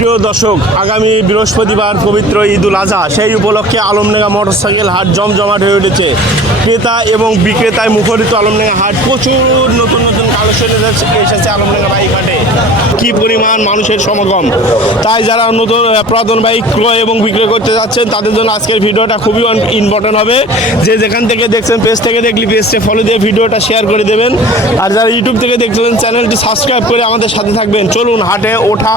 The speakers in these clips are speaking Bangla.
প্রিয় দর্শক, আগামী বৃহস্পতিবার পবিত্র ঈদুল আজহা, সেই উপলক্ষে আলমডাঙ্গা মোটরসাইকেল হাট জমজমাট হয়ে উঠেছে। ক্রেতা এবং বিক্রেতায় মুখরিত আলমডাঙ্গা হাট। প্রচুর নতুন নতুন কালেকশন এসেছে আলমডাঙ্গা বাইক হাটে। কি পরিমাণ মানুষের সমাগম! তাই যারা নতুন পুরাতন বাইক ক্রয় এবং বিক্রয় করতে যাচ্ছেন তাদের জন্য আজকের ভিডিওটা খুবই ইম্পর্টেন্ট হবে। যে যেখান থেকে দেখছেন, পেজ থেকে দেখলে পেজটা ফলো দিয়ে ভিডিওটা শেয়ার করে দেবেন। আর যারা ইউটিউব থেকে দেখছিলেন, চ্যানেলটি সাবস্ক্রাইব করে আমাদের সাথে থাকবেন। চলুন হাটে ওঠা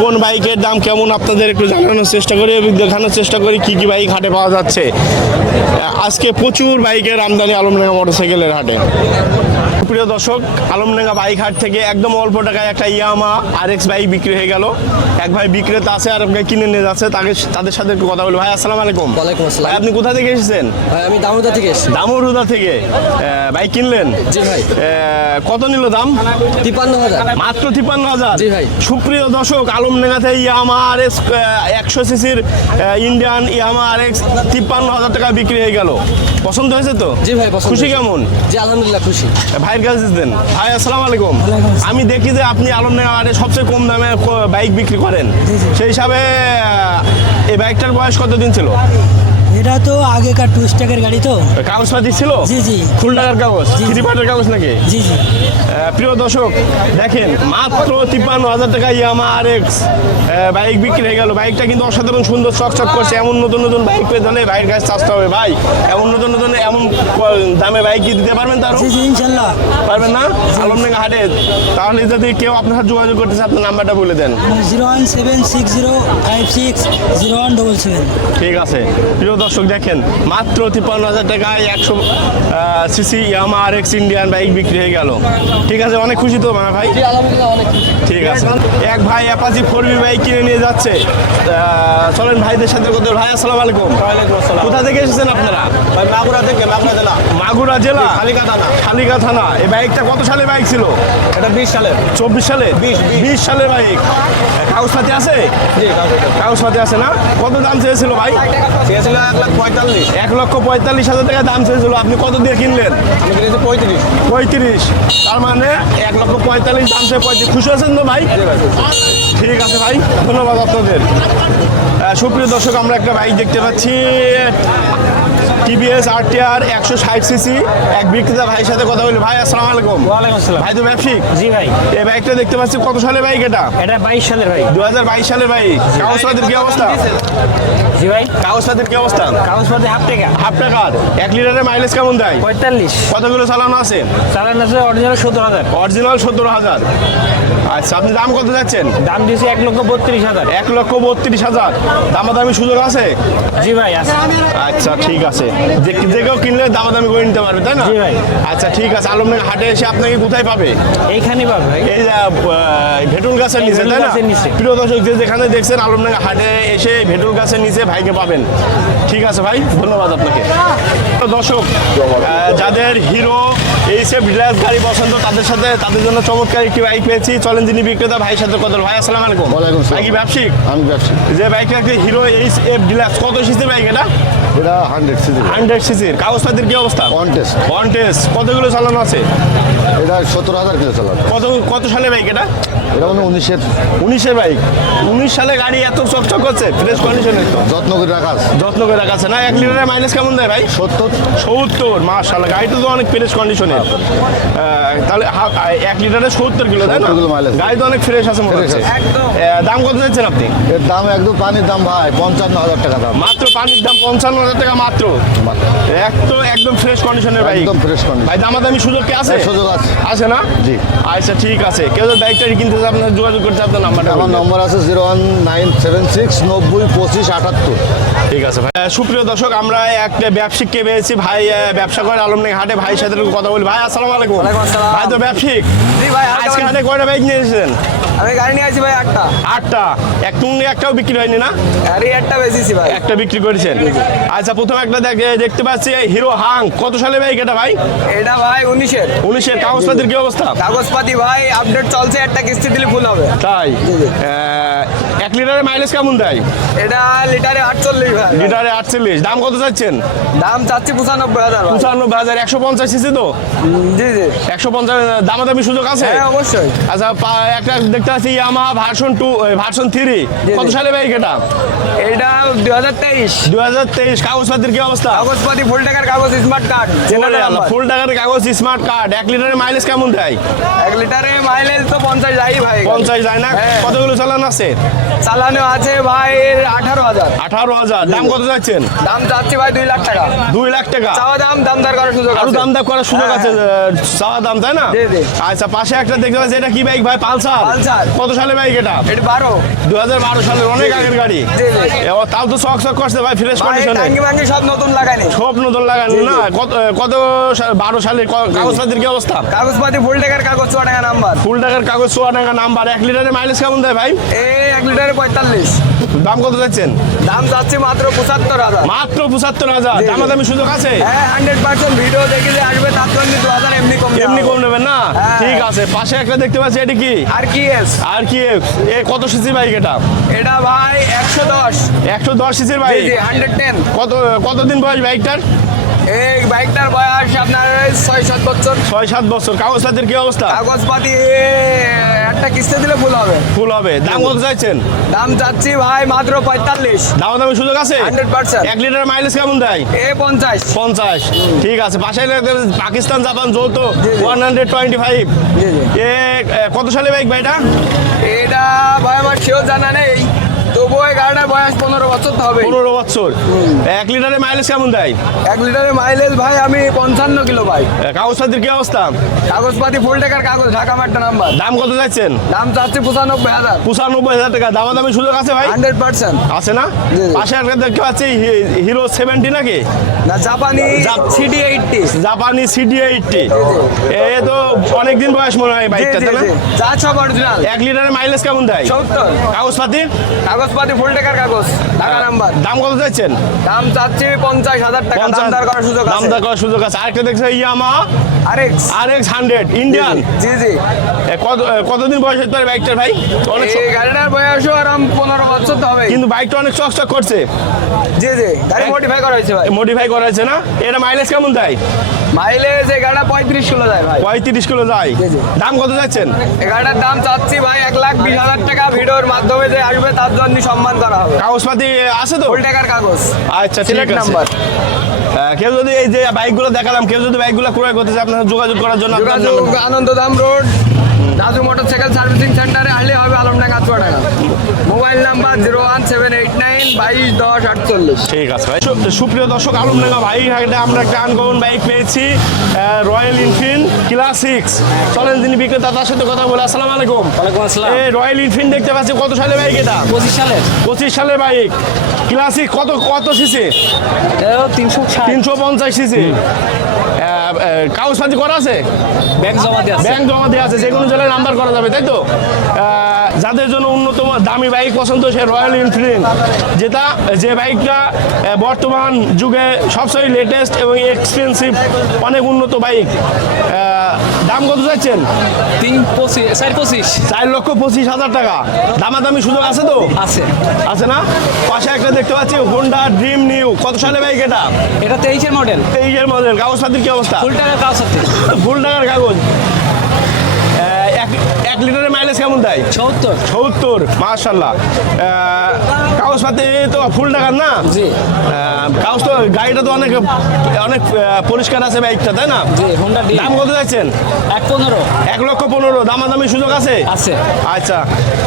কোন বাইকের দাম কেমন আপনাদের একটু জানানোর চেষ্টা করি এবং দেখানোর চেষ্টা করি কী কী বাইক হাটে পাওয়া যাচ্ছে। আজকে প্রচুর বাইকের আমদানি আলমডাঙ্গা মোটরসাইকেলের হাটে। প্রিয় দর্শক, আলমডাঙ্গা বাইক হাট থেকে একদম অল্প টাকায় একটা ইয়ামা RX বাইক বিক্রি হয়ে গেল। এক ভাই বিক্রেতা আছে আর এক ভাই কিনে নিয়ে যাচ্ছে, তাদের সাথে একটু কথা বলবো। ভাই আসসালামু আলাইকুম। ওয়ালাইকুম আসসালাম। ভাই আপনি কোথা থেকে এসেছেন? ভাই আমি দামোদা থেকে এসেছি। দামোদা থেকে বাইক কিনলেন? জি ভাই। কত নিল দাম? 53,000। মাত্র 53,000। জি ভাই। সুপ্রিয় দর্শক, আলমডাঙ্গাতে ইয়ামা RX 100 সিসির ইন্ডিয়ান ইয়ামা RX 53,000 টাকা বিক্রি হয়ে গেল। পছন্দ হয়েছে তো? জি ভাই, পছন্দ খুশি হয়েছে। কেমন? জি আলহামদুলিল্লাহ খুশি। ভাইয়ের কাছে দেন। ভাই আসসালামু আলাইকুম। আমি দেখি যে আপনি আলমডাঙ্গা হাটে সবচেয়ে কম দামে বাইক বিক্রি করেন। সেই হিসাবে এই বাইকটার বয়স কতদিন ছিল? এটা তো আগেকার টুইস্টাকের গাড়ি তো। কাগজপাতি ছিল? জি জি। ফুল টাকার কাগজ, জি, জি। 3 পার্টের কাগজ নাকি? জি জি। প্রিয় দর্শক দেখেন, মাত্র 53,000 টাকা ইয়ামা RX বাইক বিক্রি হয়ে গেল। বাইকটা কিন্তু অসাধারণ সুন্দর, চকচক করছে। এমন নতুন নতুন বাইক পেয়ে হলে বাইরের কাছে চাষতে হবে। ভাই এমন নতুন নতুন এমন দামে বাইক কি দিতে পারবেন? তারও জি জি ইনশাল্লাহ পারবেন না আলমডাঙ্গা হাটে? তাহলে যদি কেউ আপনার সাথে যোগাযোগ করতেছে, আপনার নাম্বারটা বলে দেন। 01760560177। ঠিক আছে। প্রিয় দর্শক দেখেন, মাত্র 53,000 টাকায় 100 সিসি ইয়ামা RX ইন্ডিয়ান বাইক বিক্রি হয়ে গেল। ঠিক আছে, অনেক খুশি তো ভাই? জি আলহামদুলিল্লাহ অনেক খুশি। ঠিক আছে। এক ভাই অ্যাপাচি 4B বাইক কিনে নিয়ে যাচ্ছে। চলেন ভাইদের সাথে কথা বলি। ভাই আসসালামু আলাইকুম। ওয়ালাইকুম আসসালাম। কোথা থেকে এসেছেন আপনারা? ভাই মাগুরা থেকে, মাগুরা জেলা, মাগুরা জেলা, কালিকা থানা। খালিকা থানা। এই বাইকটা কত সালে বাইক ছিল? এটা 20 সালের। 24 সালে? 20 সালের বাইক। কাগজপাতি আছে? জি কাগজপাতি আছে না? কত দাম চেয়েছিল ভাই? চেয়েছিল 1,45,000। 1,45,000 টাকা দাম চেয়েছিল। আপনি কত দিয়ে কিনলেন? আমি কিনেছি 35। 35। তার মানে 1,45,000 দাম চেয়ে 35। খুশি আছেন তো ভাই? ঠিক আছে ভাই, ধন্যবাদ আপনাদের। সুপ্রিয় দর্শক, আমরা একটা বাইক দেখতে পাচ্ছি, TVS RTR 160 সিসি। এক বিক্রেতা ভাইয়ের সাথে কথা বলি। ভাই আসসালামু আলাইকুম। ওয়ালাইকুম আসসালাম। ভাই তো ব্যবসায়িক? জি ভাই, এই বাইকটা দেখতে পাচ্ছি, কত সালের বাইক এটা? এটা 22 সালের ভাই। 2022 সালের বাইক। কাগজপাতির কি অবস্থা? জি ভাই, কাগজপাতির কি অবস্থা? কাগজপাতি হাফ টাকা। হাফ টাকার। 1 লিটারের মাইলেজ কেমন দেয়? 45। কতগুলো চালানো আছে? চালান আছে অরিজিনাল 17,000। অরিজিনাল 17,000। আচ্ছা, আপনি দাম কত যাচ্ছেন? দাম দিয়েছি 1,32,000। 1,32,000। দামাদামি সুযোগ আছে? জি ভাই আছে। আচ্ছা ঠিক আছে। যে কেউ কিনলে দামাদামি করে নিতে পারবে, তাই না? জি ভাই। আচ্ছা ঠিক আছে। আলমডাঙ্গা হাটে এসে আপনাকে কোথায় পাবে? এইখানেই পাবে ভাই। এই যে ভেটুল গাছের নিচে, ভেটুল তাই না? গাছের নিচে। প্রিয় দর্শক, যে যেখানে দেখছেন আলমডাঙ্গা হাটে এসে ভেটুল গাছের নিচে ভাইকে পাবেন। ঠিক আছে ভাই, ধন্যবাদ আপনাকে। দর্শক, যাদের হিরো এইসব ডিলাক্স গাড়ি পছন্দ, তাদের জন্য চমৎকার একটি বাইক পেয়েছি। চলেন যিনি বিক্রেতা ভাইয়ের সাথে কথা বলবো। ভাই আসসালামু আলাইকুম। ওয়ালাইকুম আসসালাম। ভাই কি ব্যবসায়িক? আমি ব্যবসায়ী। যে বাইকটা হিরো এইসব ডিলাক্স, কত সিসির বাইক এটা? এটা 100 সিসি। 100 সিসির। কাগজপাতির কি অবস্থা? কন্টেস্ট। কন্টেস্ট। কতগুলো চালানো আছে? এটা 17,000 কিলো চালান। কত সালে বাইক এটা? এটা মানে 19-এর। 19-এর বাইক। 19 সালে গাড়ি এত চকচক করছে, ফ্রেশ কন্ডিশনে তো যত্ন করে রাখা আছে। যত্ন করে রাখা আছে না? 1 লিটারের মাইলেজ কেমন দেয় ভাই? 70। মাশাআল্লাহ, গাড়িটা তো অনেক ফ্রেশ কন্ডিশনে। তাহলে 1 লিটারে 70 কিলো, তাই না? 70 কিলো mileage। গাড়ি তো অনেক ফ্রেশ আছে মনে হচ্ছে। দাম কত চাইছেন আপনি? এর দাম একদম পানির দাম ভাই, 55,000 টাকা দাম। মাত্র পানির দাম 55,000 টাকা মাত্র। একদম ফ্রেশ কন্ডিশনের বাইক। একদম ফ্রেশ কন্ডিশন। ভাই দামাদামি সুযোগ কি আছে? সুযোগ আছে। আছে না? জি। আচ্ছা ঠিক আছে। কেউ যদি বাইকটা কিনতে চায়, আপনার যোগাযোগ করতে আপনার নাম্বারটা আমার বলবেন। নম্বর আছে 01976 90 25 78। ঠিক আছে ভাই। সুপ্রিয় দর্শক, আমরা একটা ব্যবসায়িককে পেয়েছি। ভাই ব্যবসা করে আলমডাঙ্গা হাটে। ভাইয়ের সাথে একটু কথা বলি। ভাই আসসালামু আলাইকুম। ওয়ালাইকুম আসসালাম। ভাই তো ব্যবসায়িক? জি ভাই, আজকে হাটে কয়টা বাইক নিয়ে এসেছেন? আমি গাড়ি নিয়ে আসি ভাই 8টা। 8টা। একটাও বিক্রি হয়নি না? গাড়ি একটা বেচেছি ভাই। একটা বিক্রি করেছেন। আচ্ছা, প্রথমে একটা দেখতে পাচ্ছি হিরো হাং। কত সালে বাইক এটা ভাই? এটা ভাই 19-এর। 19-এর। কাগজপাতির কি অবস্থা? কাগজপাতি ভাই আপডেট চলছে, একটা কিস্তি দিলে ফুল হবে। তাই? 1 লিটারের মাইলেজ কেমন দেয়? এটা লিটারে 48 ভাই। লিটারে 48। দাম কত চাচ্ছেন? দাম চাচ্ছি 95,000 ভাই। 95,000। 150 সিসি তো? জি জি। 150 দামাদামি সুযোগ আছে? হ্যাঁ অবশ্যই। আচ্ছা একটা দেখতে পাচ্ছি ইয়ামাহা ভার্সন 2 ভার্সন 3 কত জি। সালে বাইক এটা? এটা 2023। 2023। কাগজপাতির কি অবস্থা? কাগজপাতি ফুল টাকার কাগজ স্মার্ট কার্ড। ফুল টাকার কাগজ স্মার্ট কার্ড। 1 লিটারের মাইলেজ কেমন দেয়? 1 লিটারে মাইলেজ তো 50 যাই ভাই। 50 যায় না? হ্যাঁ। কতগুলো চালান আছে? চালানো আছে ভাই 18,000। 18,000। দাম কত যাচ্ছেন? দাম চাচ্ছি ভাই 2 লাখ টাকা। 2 লাখ টাকা। চাওয়া দাম দর করার সুযোগ আরো আছে। দাম দর করার সুযোগ হ্যাঁ, আছে, চাওয়া দাম তাই না? জি, জি। আচ্ছা পাশে একটা দেখতে পাচ্ছি, এটা কি বাইক ভাই? পালসার। পালসার। কত সালে বাইক এটা? এটা 12। 2012 সালের, অনেক আগের গাড়ি। জি, জি। এবার তাও তো চক করছে ভাই, ফ্রেশ ভাই কন্ডিশনে। টাঙ্গি মাঙ্গি সব নতুন লাগাইনি। সব নতুন লাগানো না? কত 12 সালের কাগজপাতির কি অবস্থা? কাগজপাতি ফুল টাকার কাগজ 100 টাকা নাম্বার। ফুল টাকার কাগজ 100 টাকা নাম্বার। 1 লিটারের মাইলেজ কেমন দেয় ভাই? এই 1 লিটারে 45। দাম কত যাচ্ছেন? দাম চাচ্ছি মাত্র 75,000। মাত্র 75,000। জি, জি। দামাদামি সুযোগ আছে? হ্যাঁ 100% ভিডিও দেখে যে আসবে তার জন্য 2000 এমনি কম দেওয়া এমনি হবে। কম নেবেন না? হ্যাঁ। ঠিক আছে। পাশে একটা দেখতে পাচ্ছি, এটা কি? আর কি এস? আর কি এ কত সিসি বাইক এটা? এটা ভাই 110। 110 সিসির জি বাইক। জি 110। কতদিন বয়স বাইকটার? এই বাইকটার বয়স আপনার 6-7 বছর। 6-7 বছর। কাগজপাতির কি অবস্থা? কাগজপাতি একটা কিস্তি দিলে ফুল হবে। ফুল হবে। দাম কত চাইছেন? দাম চাচ্ছি ভাই মাত্র 45। দামাদামি সুযোগ আছে? 100%। 1 লিটার মাইলেজ কেমন দেয়? 50। 50। ঠিক আছে। পাশে পাকিস্তান জাপান যৌথ জি, জি। 125। জি, জি। কত সালে বাইক ভাইটা? এটা ভাই আমার সেও জানা নেই, তবুও এই গাড়িটার বয়স 15 বছর তো হবে। 15 বছর। 1 লিটারের মাইলেজ কেমন দেয়? 1 লিটারের মাইলেজ ভাই আমি 55 কিলো ভাই। কাগজপাতির কি অবস্থা? কাগজপাতি ফুল টাকার কাগজ, ঢাকা মাঠটা নাম্বার। দাম কত যাচ্ছেন? দাম চাচ্ছি 95,000। 95,000 টাকা। দামাদামি সুযোগ আছে ভাই? 100%। আছে না? জি, জি। পাশে একটা দেখতে পাচ্ছি হিরো 70 নাকি? না জাপানি সিডি 80। জাপানি সিডি 80। এ তো অনেকদিন বয়স মনে হয় বাইকটা, তাই না? যা সব অরিজিনাল। 1 লিটারের মাইলেজ কেমন দেয়? 70। কাগজপাতি? কাগজপাতি ফুল টাকার কাগজ, ঢাকা নাম্বার। দাম কত যাচ্ছেন? দাম চাচ্ছি 50,000 টাকা। দাম দর করার সুযোগ দাম আছে। দর করার সুযোগ আছে। আরেকটা দেখছে ইয়ামাহা আরেক্স। RX 100 Indian. জি জি। কতদিন বয়স হতে পারে বাইকটার ভাই? অনেক এই গাড়িটার বয়সও আরাম 15 বছর তো হবে। কিন্তু বাইকটা অনেক চকচক করছে। জি জি। গাড়ি মডিফাই করা হয়েছে ভাই। মডিফাই করা হয়েছে না? এটা মাইলেজ কেমন দেয়? মাইলেজ এই গাড়িটা 35 কিলো যায় ভাই। 35 কিলো যায়। জি, জি। দাম কত যাচ্ছেন? এই গাড়িটার দাম চাচ্ছি ভাই 1,20,000 টাকা। ভিডিওর মাধ্যমে যে আসবে তার জন্য সম্মান করা হবে। কাগজপাতি আছে তো? ফুল টাকার কাগজ, আচ্ছা ঠিক সিলেক্ট আছে। নাম্বার। কেউ যদি এই যে বাইকগুলো দেখালাম, কেউ যদি বাইকগুলো ক্রয় করতে চায়, আপনার যোগাযোগ করার জন্য আপনার যোগাযোগ number- Anandadham road Raju motorcycle servicing সেন্টারে আসলে হবে, আলমডাঙ্গা চুয়াডাঙ্গা। Mobile number 01789 2210 48। ঠিক আছে ভাই। সুপ্রিয় দর্শক, আলমডাঙ্গা বাইক হাটে আমরা একটা আনকমন বাইক পেয়েছি, রয়্যাল এনফিল্ড ক্লাসিক্স। চলেন তিনি বিক্রেতা, তার সাথে কথা বলে। আসসালামু আলাইকুম। ওয়ালাইকুম আসসালাম। এই রয়্যাল এনফিল্ড দেখতে পাচ্ছি, কত সালে বাইক এটা? 25 সালের। 25 সালের বাইক। ক্লাসিক কত সিসি? এটাও 360। 350 সিসি। কাগজপাতি করা আছে? ব্যাংক জমা দিয়ে আছে। ব্যাংক জমা দেওয়া আছে, যে কোনো জায়গায় নাম্বার করা যাবে, তাই তো? যাদের জন্য উন্নত দামি বাইক পছন্দ, সে রয়্যাল এনফিল্ড, যে বাইকটা বর্তমান যুগে সবচেয়ে লেটেস্ট এবং এক্সপেন্সিভ, অনেক উন্নত বাইক। দাম কত চাইছেন? 4.25 4,25,000 টাকা। দামাদামি সুযোগ আছে তো? আছে। আছে না? পাশে একটা দেখতে পাচ্ছি হোন্ডা ড্রিম নিউ। কত সালে বাইক এটা? এটা 23 এর মডেল। 23 মডেল। কাগজপাতির কি অবস্থা? ফুল টাকার কাগজ আছে। ফুল টাকার কাগজ। 1 লিটারের মাইলেজ কেমন দেয়? 70। 70। মাশাআল্লাহ। কাগজপাতি তো ফুল টাকার না? জি কাগজ তো, গাড়িটা তো অনেক পরিষ্কার আছে বাইকটা, তাই না? জি। Honda D. দাম কত যাচ্ছেন? 1.15। 1,15,000। দামাদামি সুযোগ আছে? আছে। আচ্ছা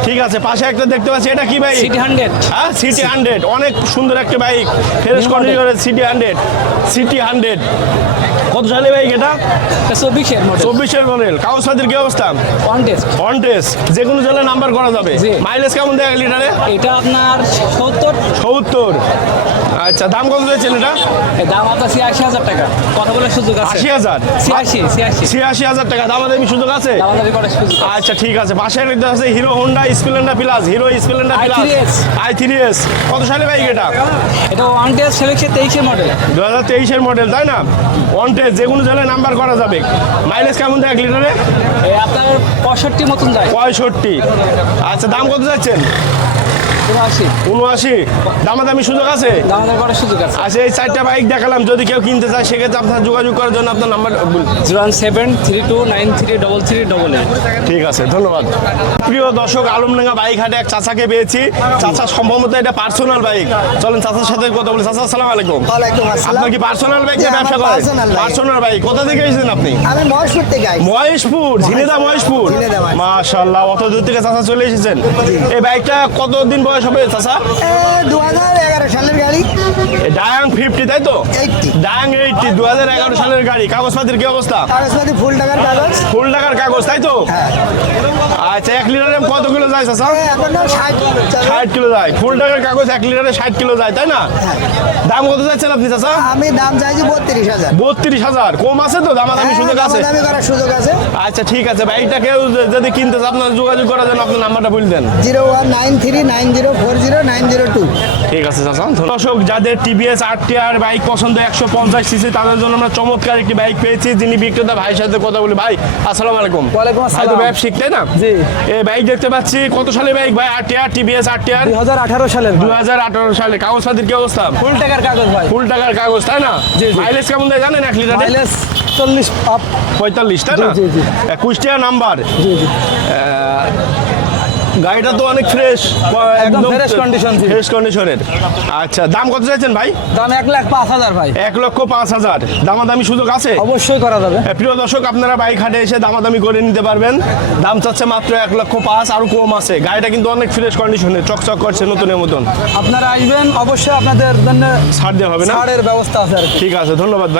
ঠিক আছে। পাশে একটা দেখতে পাচ্ছি, এটা কি বাইক? সিটি 100। হ্যাঁ, সিটি 100। অনেক সুন্দর একটা বাইক, ফ্রেশ কন্ডিশনের সিটি 100। সিটি 100 কত সালে বাইক এটা? এটা 24 এর মডেল। 24 মডেল। কাগজপাতির কি অবস্থা? On test. অন টেস্ট, যে কোনো জায়গায় নাম্বার করা যাবে। জি। মাইলেজ কেমন দেয় 1 লিটারে? এটা আপনার 70। 70। আচ্ছা, দাম কত দিয়েছেন এটা? এর দাম আপনার 86,000 টাকা। কথা বলার সুযোগ আছে। 80,000। 86,000 টাকা। দামাদামি সুযোগ আছে? দামাদামি করার সুযোগ আছে। আচ্ছা ঠিক আছে। পাশে একটা আছে hero Honda Splendor plus. Hero Splendor plus i3s। i3s। কত সালে বাইক এটা? এটা ওয়ান টেস্ট সেলেকশন 23 এর মডেল। 2023 মডেল, তাই না? অন টেস্ট, যে কোনো জায়গায় নাম্বার করা যাবে। মাইলেজ কেমন দেয় 1 লিটারে? আপনার 65 মতন যায়। 65। আচ্ছা, দাম কত যাচ্ছেন? 80 79, দামাদামি সুযোগ আছে? দামাদামি করার সুযোগ আছে। আচ্ছা, এই 4টা বাইক দেখালাম, যদি কেউ কিনতে চায় সেক্ষেত্রে আপনার যোগাযোগ করার জন্য আপনার নাম্বার বলুন। 01732933388। ঠিক আছে, ধন্যবাদ। প্রিয় দর্শক, আলমডাঙ্গা বাইক হাটে এক চাচাকে পেয়েছি। চাচা সম্ভবত এটা পার্সোনাল বাইক। চলেন চাচার সাথে কথা বলি। চাচা, আসসালামু আলাইকুম। ওয়ালাইকুম আসসালাম। আপনার কি পার্সোনাল বাইক না জি, ব্যবসা আমার করেন? personal bike। Personal bike. কোথা থেকে এসেছেন আপনি? আমি মহেশপুর থেকে আইছি। মহেশপুর, ঝিনেদা মহেশপুর। ঝিনেদা মহেশপুর। মাশাআল্লাহ, অত দূর থেকে চাচা চলে এসেছেন। এই বাইকটা কতদিন বয়স হবে চাচা? 2011 সালের গাড়ি। ডায়াং 50, তাই তো? 80 ডায়াং 80, 2011 সালের গাড়ি। কাগজপাতির কি অবস্থা? কাগজপাতি ফুল টাকার কাগজ। ফুল টাকার কাগজ, তাই তো? হ্যাঁ। আচ্ছা, 1 লিটারে কত কিলো যায় চাচা? এখনো 60 60 কিলো যায়। ফুল টাকার কাগজ 1 লিটারে 60 কিলো যায়, তাই না? দাম কত যাচ্ছেন আপনি চাচা? আমি দাম চাইছি 32,000। 32,000। কম আছে তো? দামাদামি সুযোগ আছে? দামি করার সুযোগ আছে। আচ্ছা, ঠিক আছে। বাইকটা কেউ যদি কিনতে চায় আপনার যোগাযোগ করার জন্য আপনার নাম্বারটা বলে দেন। 019390409002। ঠিক আছে চাচা। দর্শক, যাদের টিভিএস RTR বাইক পছন্দ 150 সিসি, তাদের জন্য আমরা চমৎকার একটি বাইক পেয়েছি, যিনি বিক্রেতা ভাইয়ের সাথে কথা বলি। ভাই, আসসালামু আলাইকুম। ওয়ালাইকুম ভাই তো আসসালাম। ব্যবসায়িক, তাই না? জি। এই বাইক দেখতে পাচ্ছি, কত সালে বাইক ভাই? RTR, টিভিএস RTR 2018 সালের 2018 সালে। কাগজপাতির কি অবস্থা? ফুল টাকার কাগজ ভাই। ফুল টাকার কাগজ, তাই না? জি, জি। মাইলেজ কেমন দেয় জানেন 1 লিটারে? Mileage 40 up. 45, তাই না? জি, জি। কুষ্টিয়া নাম্বার। জি জি। গাড়িটা তো অনেক ফ্রেশ, একদম fresh condition ছিল। ফ্রেশ কন্ডিশনের। আচ্ছা, দাম কত চাইছেন ভাই? দাম 1,05,000 ভাই। 1,05,000। দামাদামি সুযোগ আছে? অবশ্যই করা যাবে। প্রিয় দর্শক, আপনারা বাইক হাটে এসে দামাদামি করে নিতে পারবেন। দাম চাচ্ছে মাত্র 1,05,000, আরো কম আছে। গাড়িটা কিন্তু অনেক ফ্রেশ কন্ডিশনে, চকচক করছে নতুনের মতন। আপনারা আসবেন, অবশ্যই আপনাদের জন্য ছাড় দেওয়া হবে না? ছাড়ের ব্যবস্থা আছে আর কি। ঠিক আছে, ধন্যবাদ ভাই।